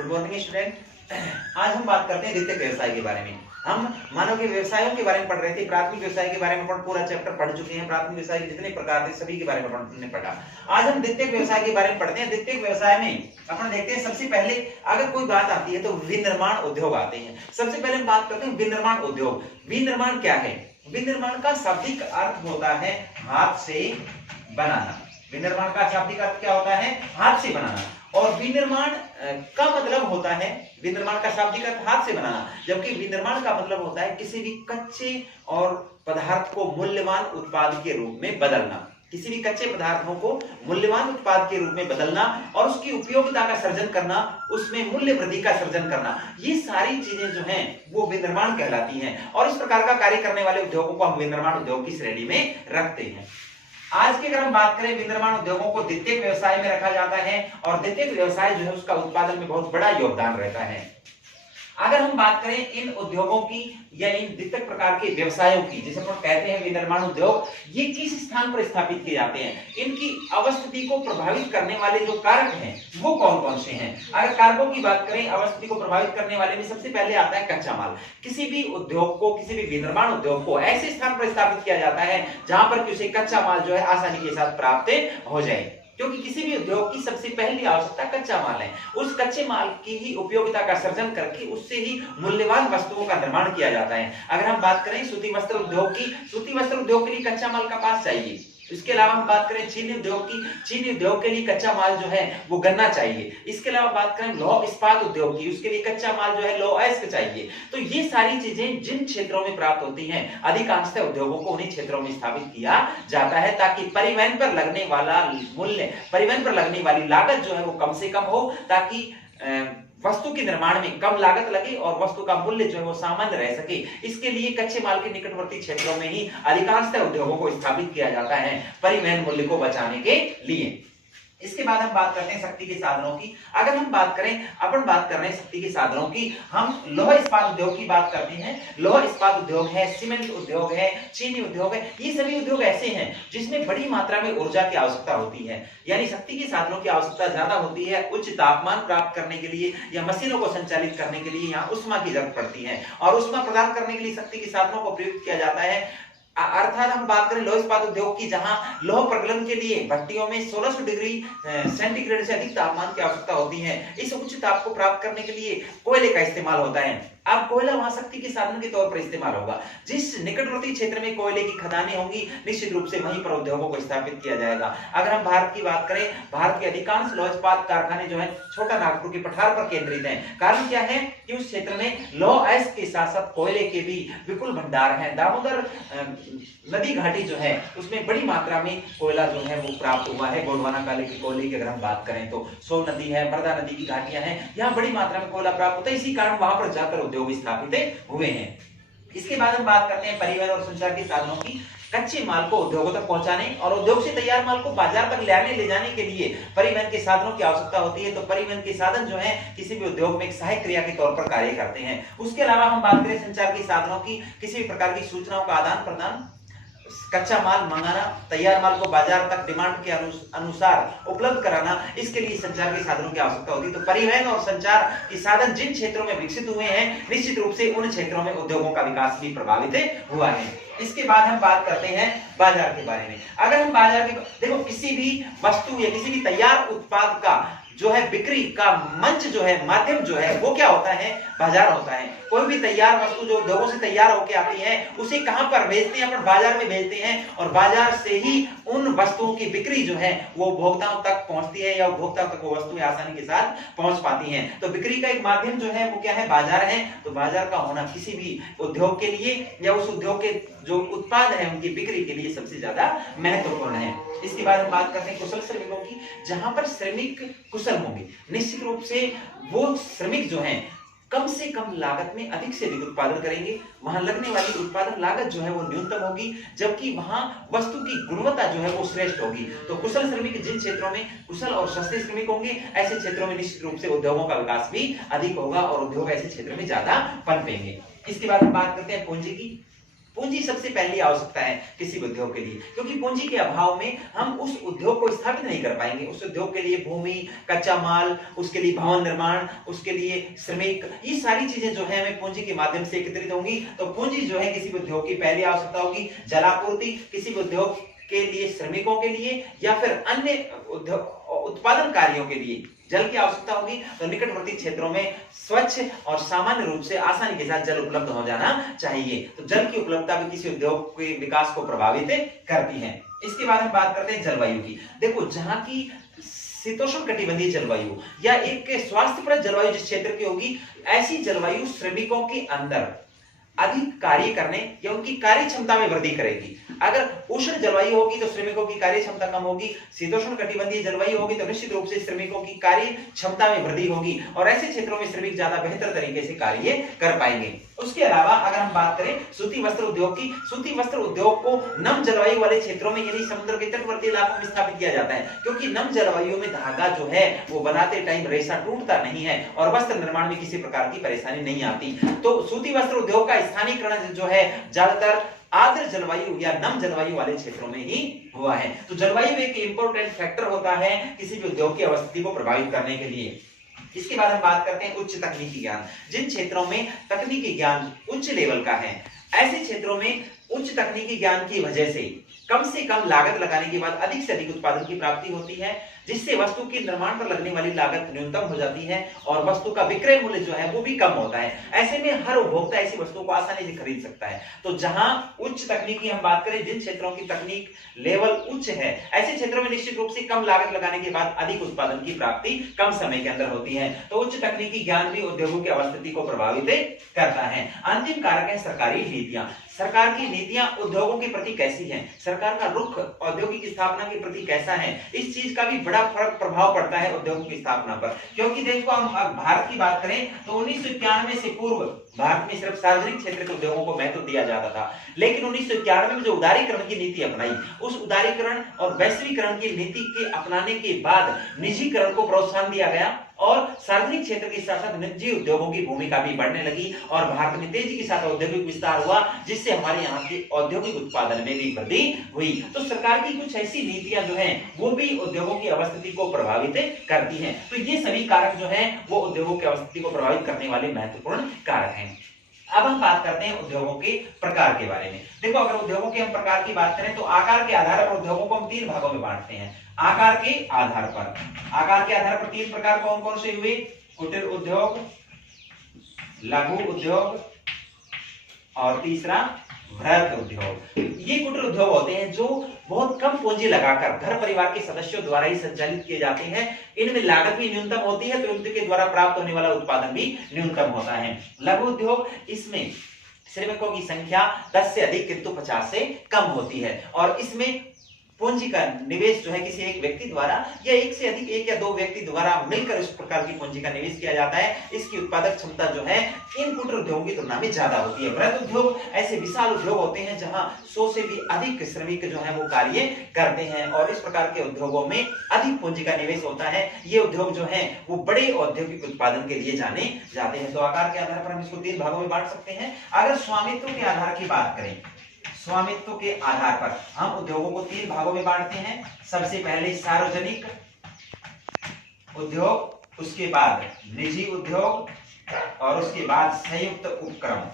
Good morning student. आज हम बात करते हैं द्वितीयक व्यवसाय के बारे में। हम मानव के व्यवसायों के बारे में पढ़ रहे थे। प्राथमिक व्यवसाय के बारे में पूरा चैप्टर पढ़ चुके हैं। प्राथमिक व्यवसाय के जितने प्रकार थे सभी के बारे में हमने पढ़ा। आज हम द्वितीयक व्यवसाय के बारे में पढ़ते हैं। द्वितीयक व्यवसाय में अपन देखते हैं, सबसे पहले अगर कोई बात आती है तो विनिर्माण उद्योग आते हैं। सबसे पहले हम बात करते हैं विनिर्माण उद्योग। विनिर्माण क्या है? विनिर्माण का शाब्दिक अर्थ होता है हाथ से बनाना। विनिर्माण का शाब्दिक अर्थ क्या होता है? हाथ से बनाना। और विनिर्माण का मतलब होता है, विनिर्माण का शाब्दिक अर्थ हाथ से बनाना, जबकि विनिर्माण का मतलब होता है किसी भी कच्चे और पदार्थ को मूल्यवान उत्पाद के रूप में बदलना। किसी भी कच्चे पदार्थों को मूल्यवान उत्पाद के रूप में बदलना और उसकी उपयोगिता का सर्जन करना, उसमें मूल्य वृद्धि का सर्जन करना, ये सारी चीजें जो हैं वो विनिर्माण कहलाती हैं। और इस प्रकार का कार्य करने वाले उद्योगों को हम विनिर्माण उद्योग की श्रेणी में रखते हैं। आज की अगर हम बात करें, विनिर्माण उद्योगों को द्वितीयक व्यवसाय में रखा जाता है और द्वितीयक व्यवसाय जो है उसका उत्पादन में बहुत बड़ा योगदान रहता है। अगर हम बात करें इन उद्योगों की या इन द्वितीयक प्रकार के व्यवसायों की, जिसे हम कहते हैं विनिर्माण उद्योग, ये किस स्थान पर स्थापित किए जाते हैं, इनकी अवस्थिति को प्रभावित करने वाले जो कारक हैं वो कौन कौन से हैं? अगर कारकों की बात करें, अवस्थिति को प्रभावित करने वाले में सबसे पहले आता है कच्चा माल। किसी भी उद्योग को, किसी भी विनिर्माण उद्योग को ऐसे स्थान पर स्थापित किया जाता है जहां पर कि उसे कच्चा माल जो है आसानी के साथ प्राप्त हो जाए, क्योंकि किसी भी उद्योग की सबसे पहली आवश्यकता कच्चा माल है। उस कच्चे माल की ही उपयोगिता का सर्जन करके उससे ही मूल्यवान वस्तुओं का निर्माण किया जाता है। अगर हम बात करें सूती वस्त्र उद्योग की, सूती वस्त्र उद्योग के लिए कच्चा माल कपास चाहिए। इसके अलावा हम बात करें चीनी उद्योग की, चीनी उद्योग के लिए कच्चा माल जो है वो गन्ना चाहिए। इसके अलावा बात करें लौह इस्पात उद्योग की, उसके लिए कच्चा माल जो है लौह अयस्क चाहिए। तो ये सारी चीजें जिन क्षेत्रों में प्राप्त होती हैं, अधिकांशतः उद्योगों को उन्हीं क्षेत्रों में स्थापित किया जाता है, ताकि परिवहन पर लगने वाला मूल्य, परिवहन पर लगने वाली लागत जो है वो कम से कम हो, ताकि वस्तु के निर्माण में कम लागत लगे और वस्तु का मूल्य जो है वो सामान्य रह सके। इसके लिए कच्चे माल के निकटवर्ती क्षेत्रों में ही अधिकांशतः उद्योगों को स्थापित किया जाता है, परिवहन मूल्य को बचाने के लिए। इसके बाद हम बात करते हैं शक्ति के साधनों की। अगर हम बात करें, अपन बात कर रहे हैं शक्ति के साधनों की, हम लोह इस्पात उद्योग की बात करते हैं। लोह इस्पात उद्योग है, सीमेंट उद्योग है, चीनी उद्योग है, ये सभी उद्योग ऐसे हैं जिसमें बड़ी मात्रा में ऊर्जा की आवश्यकता होती है, यानी शक्ति के साधनों की आवश्यकता ज्यादा होती है। उच्च तापमान प्राप्त करने के लिए या मशीनों को संचालित करने के लिए यहाँ उष्मा की जरूरत पड़ती है, और उष्मा प्रदान करने के लिए शक्ति के साधनों को प्रयुक्त किया जाता है। अर्थात हम बात करें लोह इस्पात उद्योग की, जहां लोह प्रगलन के लिए भट्टियों में 1600 डिग्री सेंटीग्रेड से अधिक तापमान की आवश्यकता होती है। इस उच्च ताप को प्राप्त करने के लिए कोयले का इस्तेमाल होता है। अब कोयला वहां शक्ति के साधन के तौर पर इस्तेमाल होगा। जिस निकटवर्ती क्षेत्र में कोयले की खदानें होंगी, निश्चित रूप से वहीं पर उद्योगों को स्थापित किया जाएगा। अगर हम भारत की बात करें, भारत के अधिकांश लौह इस्पात कारखाने जो है छोटा नागपुर के पठार पर केंद्रित हैं। कारण क्या है कि उस क्षेत्र में लौह अयस्क के साथ साथ कोयले के भी विपुल भंडार हैं। दामोदर नदी घाटी जो है उसमें बड़ी मात्रा में कोयला जो है वो प्राप्त हुआ है। गोंडवाना काले की कोयले की अगर हम बात करें तो सोन नदी है, मर्दा नदी की घाटियां हैं, यहाँ बड़ी मात्रा में कोयला प्राप्त होता है। इसी कारण वहां पर जाकर उद्योग स्थापित हुए हैं। इसके बाद हम बात करते हैं परिवहन और संचार के साधनों की। कच्चे माल को उद्योगों तक पहुंचाने और उद्योग से तैयार माल को बाजार तक ले जाने के लिए परिवहन के साधनों की आवश्यकता होती है। तो परिवहन के साधन जो है किसी भी उद्योग में एक सहायक क्रिया के तौर पर कार्य करते हैं। उसके अलावा हम बात करें संचार के साधनों की, किसी भी प्रकार की सूचनाओं का आदान प्रदान, कच्चा माल मंगाना, तैयार माल को बाजार तक डिमांड के अनुसार उपलब्ध कराना, इसके लिए संचार के साधनों की आवश्यकता होती है। तो परिवहन और संचार के साधन जिन क्षेत्रों में विकसित हुए हैं, निश्चित रूप से उन क्षेत्रों में उद्योगों का विकास भी प्रभावित हुआ है। इसके बाद हम बात करते हैं बाजार के बारे में। अगर हम बाजार के, देखो किसी भी वस्तु या किसी भी तैयार उत्पाद का जो है बिक्री का मंच जो है, माध्यम जो है वो क्या होता है? बाजार होता है। कोई भी तैयार वस्तु जो उद्योगों से तैयार होकर आती है उसे कहां पर भेजते हैं? अपन बाजार में भेजते हैं, और बाजार से ही उन वस्तुओं की बिक्री जो है वो उपभोक्ताओं तक पहुंचती है, या उपभोक्ताओं तक वो वस्तुएं आसानी के साथ पहुंच पाती हैं। तो बिक्री का एक माध्यम जो है वो क्या है? बाजार है। तो बाजार का होना किसी भी उद्योग के लिए या उस उद्योग के जो उत्पाद है उनकी बिक्री के लिए सबसे ज्यादा महत्वपूर्ण है। इसके बाद हम बात करते हैं कुशल श्रमिकों की। जहां पर श्रमिक कुशल होंगे, निश्चित रूप से वो श्रमिक जो हैं कम से कम लागत में अधिक से अधिक उत्पादन करेंगे। वहां लगने वाली उत्पादन लागत जो है वो न्यूनतम होगी, जबकि वहां वस्तु की गुणवत्ता जो है वो श्रेष्ठ होगी। तो कुशल श्रमिक जिन क्षेत्रों में कुशल और सस्ते श्रमिक होंगे, ऐसे क्षेत्रों में निश्चित रूप से उद्योगों का विकास भी अधिक होगा और उद्योग ऐसे क्षेत्रों में ज्यादा पनपेंगे। इसके बाद हम बात करते हैं पूंजी की। पूंजी सबसे पहली आवश्यकता है किसी उद्योग के लिए, क्योंकि पूंजी के अभाव में हम उस उद्योग को स्थापित नहीं कर पाएंगे। उस उद्योग के लिए भूमि, कच्चा माल, उसके लिए भवन निर्माण, उसके लिए श्रमिक, ये सारी चीजें जो है हमें पूंजी के माध्यम से एकत्रित होंगी। तो पूंजी जो है किसी उद्योग की पहली आवश्यकता होगी। जलापूर्ति किसी उद्योग के लिए, श्रमिकों के लिए या फिर अन्य उत्पादन कार्यों के लिए जल की आवश्यकता होगी। तो निकटवर्ती क्षेत्रों में स्वच्छ और सामान्य रूप से आसानी के साथ जल उपलब्ध हो जाना चाहिए। तो जल की उपलब्धता भी किसी उद्योग के विकास को प्रभावित करती है। इसके बाद हम बात करते हैं जलवायु की। देखो, जहां की शीतोष्ण कटिबंधीय जलवायु या एक स्वास्थ्यप्रद जलवायु जिस क्षेत्र की होगी, ऐसी जलवायु श्रमिकों के अंदर अधिक कार्य करने या उनकी कार्य क्षमता में वृद्धि करेगी। अगर उष्ण जलवायु होगी तो श्रमिकों की कार्य क्षमता कम होगी, शीतोष्ण कटिबंधीय जलवायु होगी तो निश्चित रूप से श्रमिकों की कार्य क्षमता में वृद्धि होगी और ऐसे क्षेत्रों में श्रमिक ज्यादा बेहतर तरीके से कार्य कर पाएंगे। उसके अलावा अगर हम बात करें सूती वस्त्र उद्योग की, सूती वस्त्र उद्योग को नम जलवायु वाले क्षेत्रों में यानी समुद्र के तटवर्ती इलाकों में स्थापित किया जाता है, क्योंकि नम जलवायु में धागा जो है वो बनाते टाइम रेशा टूटता नहीं है और वस्त्र निर्माण में किसी प्रकार की परेशानी नहीं आती। तो सूती वस्त्र उद्योग का स्थानीयकरण जो है ज्यादातर आर्द्र जलवायु या नम जलवायु वाले क्षेत्रों में ही हुआ है। तो जलवायु एक इंपॉर्टेंट फैक्टर होता है किसी भी उद्योग की अवस्थिति को प्रभावित करने के लिए। इसके बाद हम बात करते हैं उच्च तकनीकी ज्ञान। जिन क्षेत्रों में तकनीकी ज्ञान उच्च लेवल का है, ऐसे क्षेत्रों में उच्च तकनीकी ज्ञान की वजह से कम लागत लगाने के बाद अधिक से अधिक उत्पादन की प्राप्ति होती है, जिससे वस्तु के निर्माण पर लगने वाली लागत न्यूनतम हो जाती है और वस्तु का विक्रय मूल्य जो है वो भी कम होता है। ऐसे में हर उपभोक्ता ऐसी वस्तु को आसानी से खरीद सकता है। तो जहां उच्च तकनीकी हम बात करें, जिन क्षेत्रों की तकनीक लेवल उच्च है, ऐसे क्षेत्रों में निश्चित रूप से कम लागत लगाने के बाद अधिक उत्पादन की प्राप्ति कम समय के अंदर होती है। तो उच्च तकनीकी ज्ञान भी उद्योगों की अवस्थिति को प्रभावित करता है। अंतिम कारक है सरकारी नीतियां। सरकार की नीतियां उद्योगों के प्रति कैसी हैं, सरकार का रुख औद्योगिक स्थापना के प्रति कैसा है, इस चीज का भी बड़ा फर्क प्रभाव पड़ता है उद्योगों की स्थापना पर। क्योंकि देखो, हम भारत की बात करें तो 1991 से पूर्व भारत में सिर्फ सार्वजनिक क्षेत्र के उद्योगों को महत्व दिया जाता था, लेकिन 1991 में जो उदारीकरण की नीति अपनाई, उस उदारीकरण और वैश्वीकरण की नीति के अपनाने के बाद निजीकरण को प्रोत्साहन दिया गया और सार्वजनिक क्षेत्र के साथ साथ निजी उद्योगों की भूमिका भी बढ़ने लगी और भारत में तेजी के साथ औद्योगिक विस्तार हुआ, जिससे हमारे यहाँ के औद्योगिक उत्पादन में भी वृद्धि हुई। तो सरकार की कुछ ऐसी नीतियां जो हैं वो भी उद्योगों की अवस्थिति को प्रभावित करती हैं। तो ये सभी कारक जो हैं वो उद्योगों की अवस्थिति को प्रभावित करने वाले महत्वपूर्ण कारक हैं। अब हम बात करते हैं उद्योगों के प्रकार के बारे में। देखो, अगर उद्योगों के हम प्रकार की बात करें तो आकार के आधार पर उद्योगों को हम 3 भागों में बांटते हैं। आकार के आधार पर 3 प्रकार कौन कौन से हुए? कुटीर उद्योग, लघु उद्योग और तीसरा वृहद उद्योग। ये कुटीर उद्योग होते हैं जो बहुत कम पूंजी लगाकर घर परिवार के सदस्यों द्वारा ही संचालित किए जाते हैं। इनमें लागत भी न्यूनतम होती है तो इनके द्वारा प्राप्त होने वाला उत्पादन भी न्यूनतम होता है। लघु उद्योग, इसमें श्रमिकों की संख्या 10 से अधिक किंतु 50 से कम होती है और इसमें पूंजी का निवेश जो है किसी एक व्यक्ति द्वारा या एक से अधिक 1 या 2 व्यक्ति द्वारा मिलकर इस प्रकार की पूंजी का निवेश किया जाता है। इसकी उत्पादक क्षमता जो है इन कुटीर उद्योगों की तुलना में ज्यादा होती है। वृहद उद्योग ऐसे विशाल उद्योग होते हैं जहां 100 से भी अधिक श्रमिक जो है वो कार्य करते हैं और इस प्रकार के उद्योगों में अधिक पूंजी का निवेश होता है। ये उद्योग जो है वो बड़े औद्योगिक उत्पादन के लिए जाने जाते हैं। तो आकार के आधार पर हम इसको 3 भागों में बांट सकते हैं। अगर स्वामित्व के आधार की बात करें, स्वामित्व के आधार पर हम उद्योगों को 3 भागों में बांटते हैं। सबसे पहले सार्वजनिक उद्योग, उसके बाद निजी उद्योग और उसके बाद संयुक्त उपक्रम।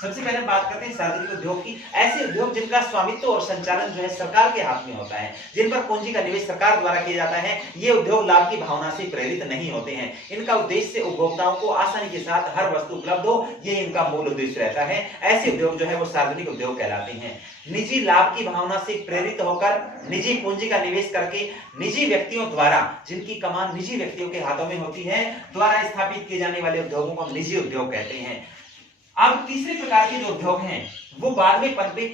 सबसे पहले बात करते हैं सार्वजनिक उद्योग की। ऐसे उद्योग जिनका स्वामित्व और संचालन जो है सरकार के हाथ में होता है, जिन पर पूंजी का निवेश सरकार द्वारा किया जाता है। ये उद्योग लाभ की भावना से प्रेरित नहीं होते हैं। इनका उद्देश्य उपभोक्ताओं को आसानी के साथ हर वस्तु उपलब्ध हो, ये इनका मूल उद्देश्य रहता है। ऐसे उद्योग जो है वो सार्वजनिक उद्योग कहलाते हैं। निजी लाभ की भावना से प्रेरित होकर निजी पूंजी का निवेश करके निजी व्यक्तियों द्वारा, जिनकी कमान निजी व्यक्तियों के हाथों में होती है, द्वारा स्थापित किए जाने वाले उद्योगों को हम निजी उद्योग कहते हैं। अब तीसरे प्रकार के जो उद्योग हैं वो बाद में पनपे,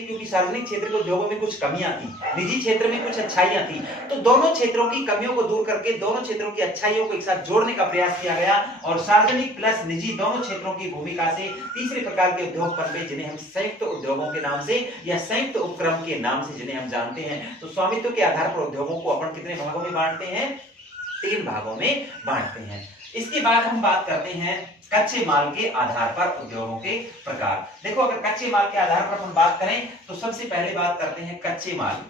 क्योंकि सार्वजनिक क्षेत्र के उद्योगों में कुछ कमियां थी, निजी क्षेत्र में कुछ अच्छाइयां थी। तो दोनों क्षेत्रों की कमियों को दूर करके दोनों क्षेत्रों की अच्छाइयों को एक साथ जोड़ने का प्रयास किया गया और सार्वजनिक प्लस निजी दोनों क्षेत्रों की भूमिका से तीसरे प्रकार के उद्योग पनपे, जिन्हें हम संयुक्त उद्योगों के नाम से या संयुक्त उपक्रम के नाम से जिन्हें हम जानते हैं। तो स्वामित्व के आधार पर उद्योगों को अपन कितने भागों में बांटते हैं? 3 भागों में बांटते हैं। इसके बाद हम बात करते हैं कच्चे माल के आधार पर उद्योगों के प्रकार। देखो अगर कच्चे माल के आधार पर हम बात करें तो सबसे पहले बात करते हैं कच्चे माल।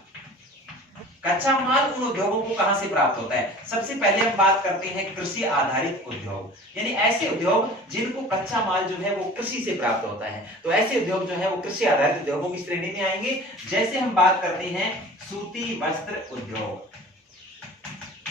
कच्चा माल उन उद्योगों को कहां से प्राप्त होता है? सबसे पहले हम बात करते हैं कृषि आधारित उद्योग, यानी ऐसे उद्योग जिनको कच्चा माल जो है वो कृषि से प्राप्त होता है। तो ऐसे उद्योग जो है वो कृषि आधारित उद्योगों की श्रेणी में आएंगे। जैसे हम बात करते हैं सूती वस्त्र उद्योग।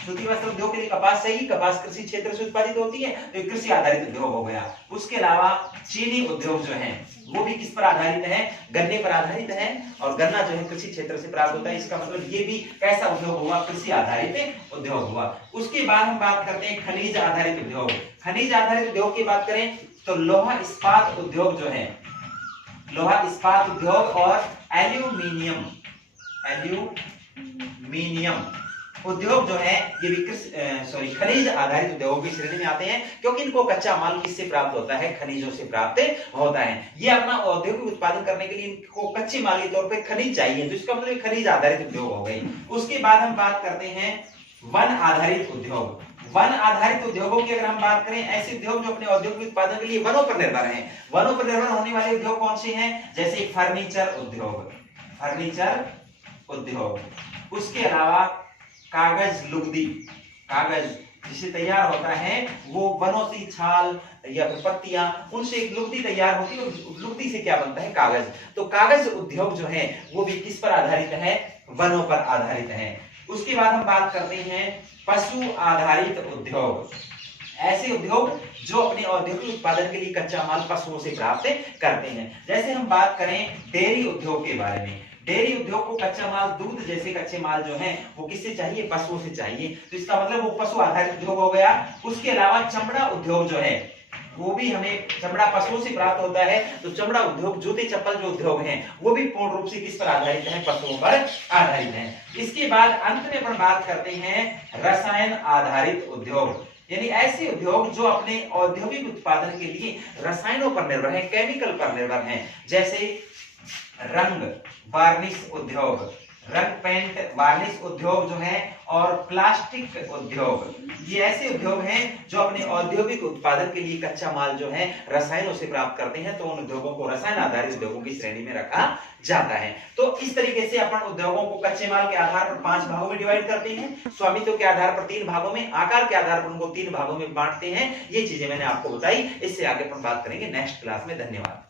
सूती वस्त्र उद्योग के लिए कपास चाहिए, कपास कृषि क्षेत्र से उत्पादित होती है, तो ये कृषि आधारित उद्योग हो गया। उसके अलावा चीनी उद्योग जो है वो भी किस पर आधारित है? गन्ने पर आधारित है, और गन्ना जो है कृषि क्षेत्र से प्राप्त होता है। इसका मतलब ये भी कैसा उद्योग हुआ? कृषि आधारित उद्योग हुआ। उसके बाद हम बात करते हैं खनिज आधारित उद्योग। खनिज आधारित उद्योग की बात करें तो लोहा इस्पात उद्योग जो है, लोहा इस्पात उद्योग और एल्यूमिनियम उद्योग जो है ये भी खनिज आधारित उद्योगों की श्रेणी में आते हैं, क्योंकि इनको कच्चा माल किससे प्राप्त होता है? खनिजों से प्राप्त होता है। ये अपना औद्योगिक उत्पादन करने के लिए इनको कच्चे माल के तौर पे खनिज चाहिए, तो इसका मतलब खनिज आधारित उद्योग हो गई। उसके बाद हम बात करते हैं वन आधारित उद्योग। वन आधारित उद्योगों की अगर हम बात करें, ऐसे उद्योग जो अपने औद्योगिक उत्पादन के लिए वनों पर निर्भर हैं। वनों पर निर्भर होने वाले उद्योग कौन से हैं? जैसे फर्नीचर उद्योग। उसके अलावा कागज लुगदी, कागज जिसे तैयार होता है वो वनों से छाल या पत्तियां, उनसे एक लुगदी तैयार होती है, और लुगदी से क्या बनता है? कागज। तो कागज उद्योग जो है वो भी किस पर आधारित है? वनों पर आधारित है। उसके बाद हम बात करते हैं पशु आधारित उद्योग। ऐसे उद्योग जो अपने औद्योगिक उत्पादन के लिए कच्चा माल पशुओं से प्राप्त करते हैं। जैसे हम बात करें डेयरी उद्योग के बारे में, डेयरी उद्योग को कच्चा माल, दूध जैसे कच्चे माल जो है वो किससे चाहिए? पशुओं से चाहिए, तो इसका मतलब वो पशु आधारित उद्योग हो गया। उसके अलावा चमड़ा उद्योग जो है वो भी हमें चमड़ा पशुओं से प्राप्त होता है, तो चमड़ा उद्योग, जूते चप्पल जो उद्योग हैं वो भी पूर्ण रूप से किस पर आधारित है? पशुओं पर आधारित है। इसके बाद अंत में अपन बात करते हैं रसायन आधारित उद्योग, यानी ऐसे उद्योग जो अपने औद्योगिक उत्पादन के लिए रसायनों पर निर्भर है, केमिकल पर निर्भर है। जैसे रंग वार्निश उद्योग, रंग पेंट वार्निश उद्योग जो है, और प्लास्टिक उद्योग, ये ऐसे उद्योग हैं जो अपने औद्योगिक उत्पादन के लिए कच्चा माल जो है रसायनों से प्राप्त करते हैं, तो उन उद्योगों को रसायन आधारित उद्योगों की श्रेणी में रखा जाता है। तो इस तरीके से अपन उद्योगों को कच्चे माल के आधार पर 5 भागों में डिवाइड करते हैं, स्वामित्व के आधार पर 3 भागों में, आकार के आधार पर उनको 3 भागों में बांटते हैं। ये चीजें मैंने आपको बताई, इससे आगे अपन बात करेंगे नेक्स्ट क्लास में। धन्यवाद।